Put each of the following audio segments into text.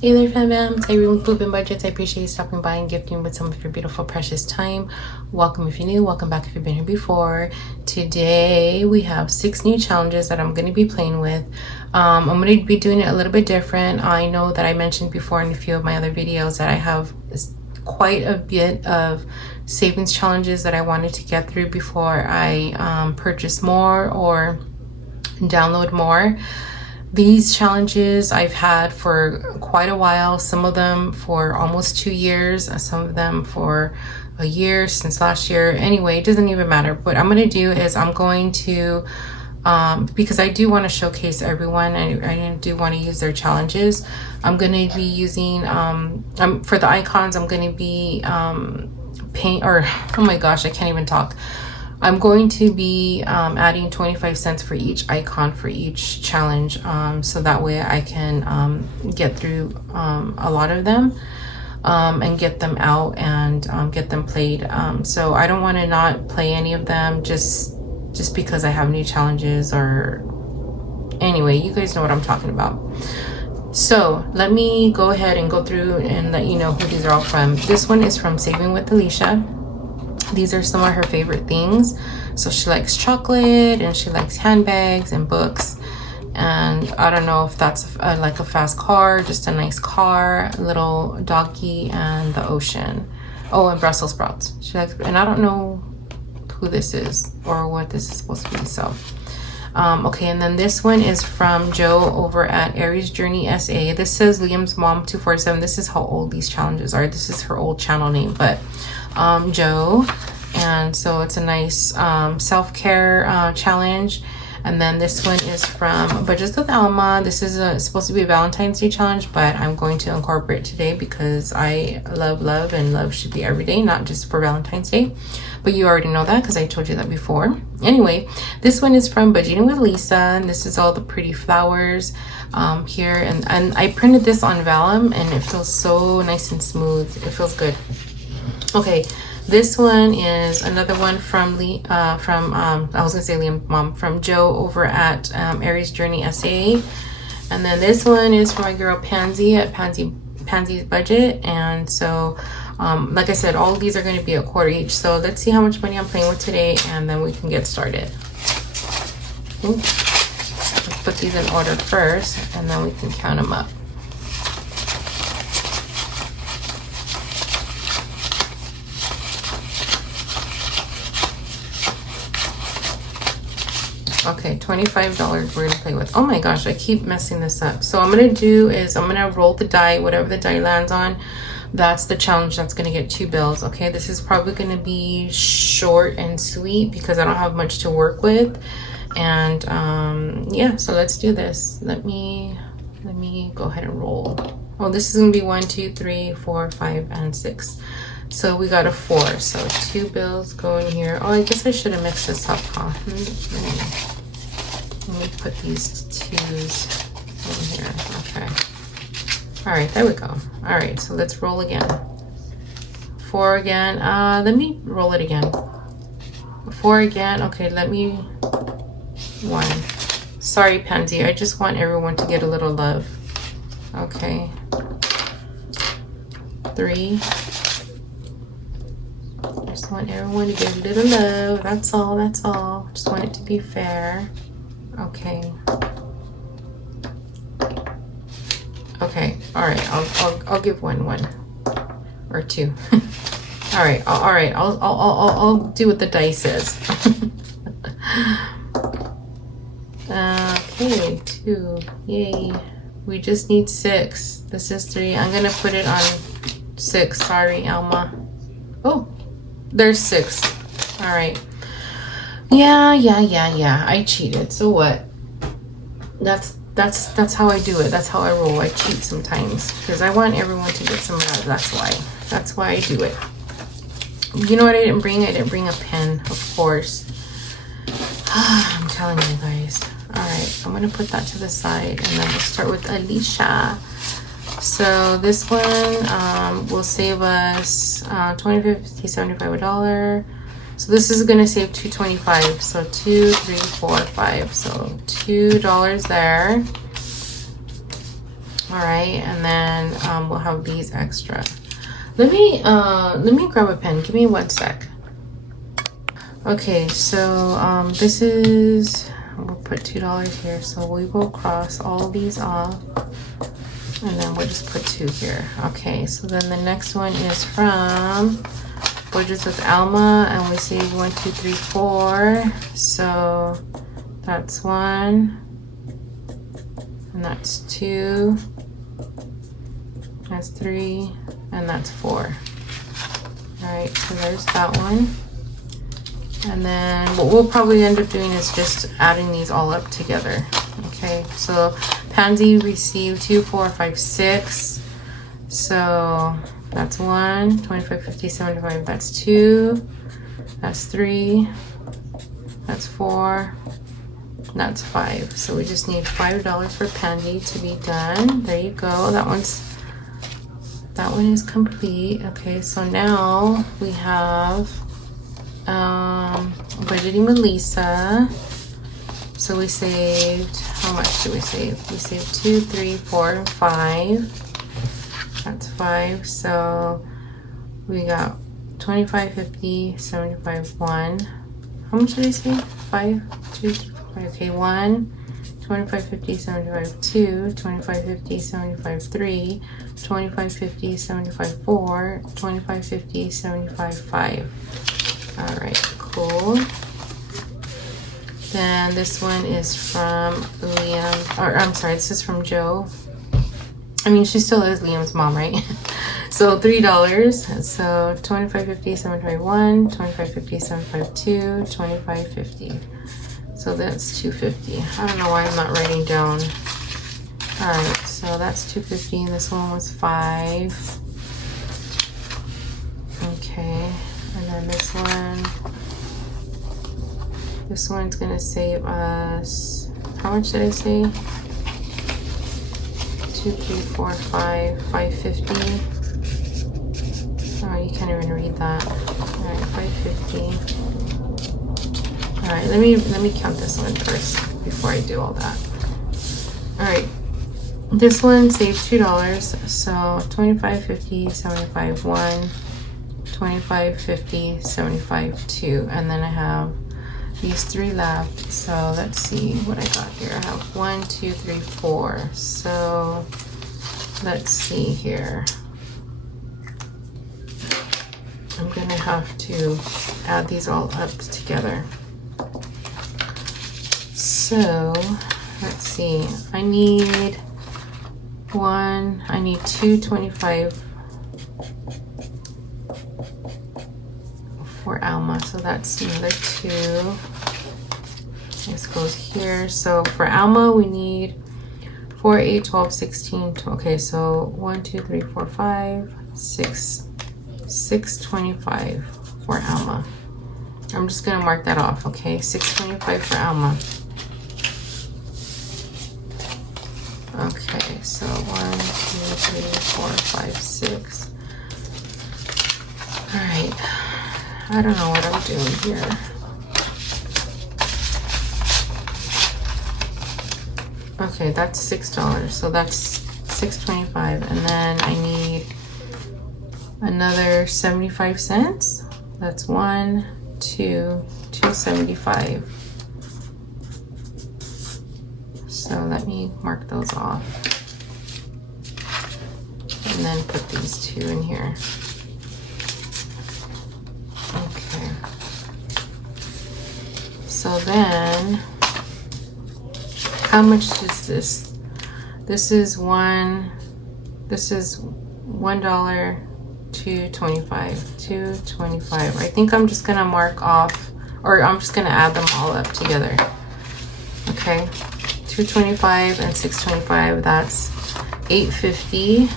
Hey there, fam. It's Irene with Boop and Budgets. I appreciate you stopping by and gifting with some of your beautiful, precious time. Welcome if you're new. Welcome back if you've been here before. Today, we have 6 new challenges that I'm going to be playing with. I'm going to be doing it a little bit different. I know that I mentioned before in a few of my other videos that I have quite a bit of savings challenges that I wanted to get through before I purchase more or download more. These challenges I've had for quite a while, some of them for almost 2 years, some of them for a year since last year. Anyway, it doesn't even matter. What I'm going to do is I'm going to, because I do want to showcase everyone, I do want to use their challenges. I'm going to be using, for the icons, I'm going to be oh my gosh, I can't even talk. I'm going to be adding 25 cents for each icon for each challenge, so that way I can get through a lot of them and get them out and get them played. So I don't want to not play any of them just because I have new challenges, or anyway, you guys know what I'm talking about. So let me go ahead and go through and let you know who these are all from. This one is from Saving with Alicia. These are some of her favorite things. So she likes chocolate and she likes handbags and books. And I don't know if that's like a fast car, just a nice car, a little doggy, and the ocean. Oh, and Brussels sprouts. She likes, and I don't know who this is or what this is supposed to be. So, okay, and then this one is from Joe over at Aries Journey SA. This says Liam's Mom 247. This is how old these challenges are. This is her old channel name, but Joe, and so it's a nice self-care challenge. And then this one is from Budgets with Alma. This is supposed to be a Valentine's Day challenge, but I'm going to incorporate today because I love, and love should be every day, not just for Valentine's Day. But you already know that because I told you that before. Anyway, this one is from Budgeting with Lisa, and this is all the pretty flowers here. And I printed this on Vellum, and it feels so nice and smooth. It feels good. Okay, this one is another one from I was gonna say Liam Mom, from Joe over at Aries Journey SA. And then this one is from my girl Pansy at Pansy's Budget. And so like I said, all of these are going to be a quarter each. So let's see how much money I'm playing with today, and then we can get started. Let's put these in order first, and then we can count them up. Okay, $25 we're gonna play with. Oh my gosh, I keep messing this up. So I'm gonna do is I'm gonna roll the die, whatever the die lands on, that's the challenge that's gonna get 2 bills. Okay, this is probably gonna be short and sweet because I don't have much to work with. And yeah, so let's do this. Let me go ahead and roll. Oh, this is gonna be 1, 2, 3, 4, 5, and 6. So we got a 4, so 2 bills go in here. Oh, I guess I should have mixed this up, huh? Let me put these 2s in here. Okay. All right, there we go. All right, so let's roll again. 4 again. Let me roll it again. 4 again. Okay, let me 1. Sorry, Pansy. I just want everyone to get a little love. Okay. 3. Just want everyone to get a little love. That's all. That's all. Just want it to be fair. Okay. Okay. All right. I'll give 1 or 2. All right. All right. I'll do what the dice says. Okay. 2. Yay. We just need 6. This is 3. I'm gonna put it on 6. Sorry, Alma. Oh. There's 6. All right. Yeah. I cheated. So what? That's how I do it. That's how I roll. I cheat sometimes because I want everyone to get some love. That's why I do it. You know what I didn't bring? I didn't bring a pen, of course. I'm telling you guys. All right. I'm gonna put that to the side, and then we'll start with Alicia. So this one will save us 20, 50, 75, $1. So this is gonna save $2.25. So 2, 3, 4, 5. So $2 there. All right, and then we'll have these extra. Let me grab a pen. Give me 1 sec. Okay, so this is, we'll put $2 here. So we will cross all of these off, and then we'll just put 2 here. Okay, so then the next one is from Borges with Alma, and we say 1, 2, 3, 4. So that's 1, and that's 2, that's 3, and that's 4. All right, so there's that one. And then what we'll probably end up doing is just adding these all up together. Okay, so Pansy received 2, 4, 5, 6. So that's 1, 25, 50, 75, that's 2, that's 3, that's 4, that's 5. So we just need $5 for Pansy to be done. There you go. That one is complete. Okay, so now we have budgeting with Lisa. So we saved, how much did we save? We saved 2, 3, 4, and 5. That's 5. So we got 25, 50, 75, 1. How much did I save? 5, 2, 3, 5. Okay, 1, 25, 50, 75, 2, 25, 50, 75, 3, 25, 50, 75, 4, 25, 50, 75, 5. All right, cool. Then this one is from Liam, or I'm sorry, this is from Joe. I mean, she still is Liam's mom, right? So $3. So 25, 50, 75, 1, 25, 50, 75, 2, 25, 50. So that's 250. I don't know why I'm not writing down. All right, so that's 250. This one was 5. Okay, and then this one's gonna save us, how much did I say? 2, 3, 4, 5, 550. Oh, you can't even read that. All right, 550. All right, let me count this one first before I do all that. All right, this one saves $2. So 25, 50, 75, 1, 25, 50, 75, 2, and then I have these 3 left. So let's see what I got here. I have 1, 2, 3, 4. So let's see here. I'm gonna have to add these all up together. So let's see. I need 2 25 for Alma. So that's another 2. This goes here. So for Alma, we need 4, 8, 12, 16. Okay, so 1, 2, 3, 4, 5, 6. 625 for Alma. I'm just gonna mark that off, okay? 625 for Alma. Okay, so 1, 2, 3, 4, 5, 6. All right, I don't know what I'm doing here. Okay, that's $6, so that's $6.25, and then I need another 75 cents. That's 1, 2, 2.75. So let me mark those off, and then put these 2 in here. Okay. So then, how much is this? This is $1. $2.25. I think I'm just gonna mark off, or I'm just gonna add them all up together. Okay, 225 and 625. That's 850.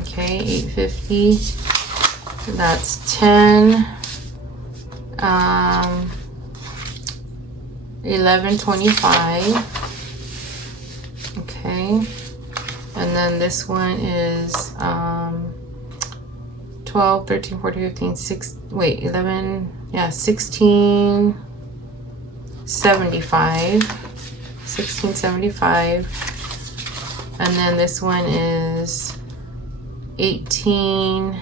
Okay, 850. That's 10. 1125. Okay, and then this one is 12, 13, 14, 15, 11, yeah, 1675. 1675. And then this one is 18,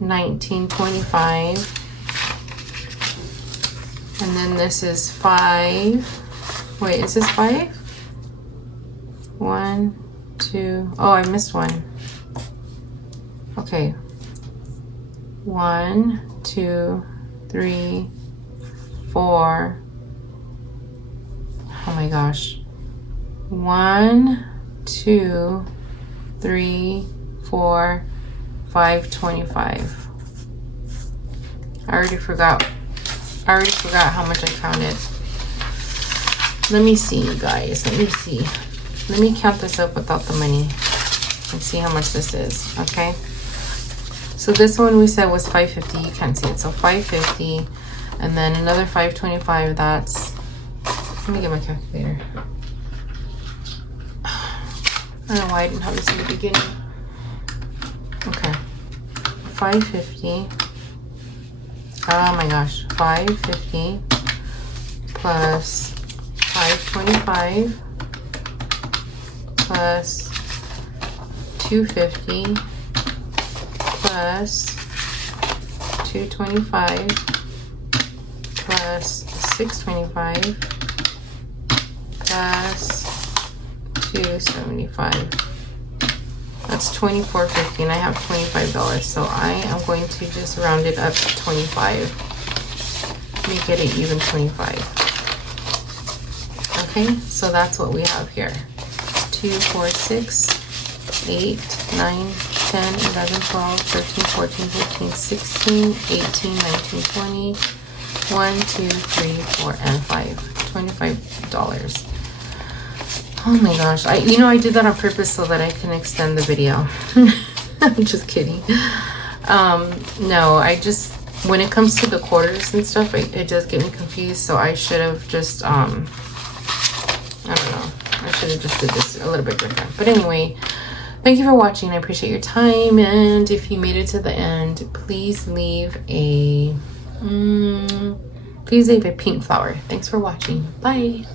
19, 25. And then this is 5. Wait, is this 5? 1, 2. Oh, I missed one. Okay. 1, 2, 3, 4. Oh my gosh. 1, 2, 3, 4, 5, 25. I already forgot how much I counted. Let me see, you guys. Let me see. Let me count this up without the money and see how much this is, okay? So this one we said was $5.50. You can't see it. So $5.50, and then another $5.25. That's, let me get my calculator. I don't know why I didn't have this in the beginning. Okay, $5.50. Oh my gosh, $5.50 plus $5.25 plus $2.50 plus $2.25 plus $6.25 plus $2.75. That's $24.50, and I have $25, so I am going to just round it up to 25. Make it an even 25. Okay, so that's what we have here. 2, 4, 6, 8, 9, 10, 11, 12, 13, 14, 15, 16, 18, 19, 20, 1, 2, 3, 4, and 5. $25. Oh my gosh, I did that on purpose so that I can extend the video. I'm just kidding. No, I just, when it comes to the quarters and stuff, it does get me confused, so I should have just, I don't know, I should have just did this a little bit different. But anyway, thank you for watching. I appreciate your time, and if you made it to the end, please leave a pink flower. Thanks for watching. Bye.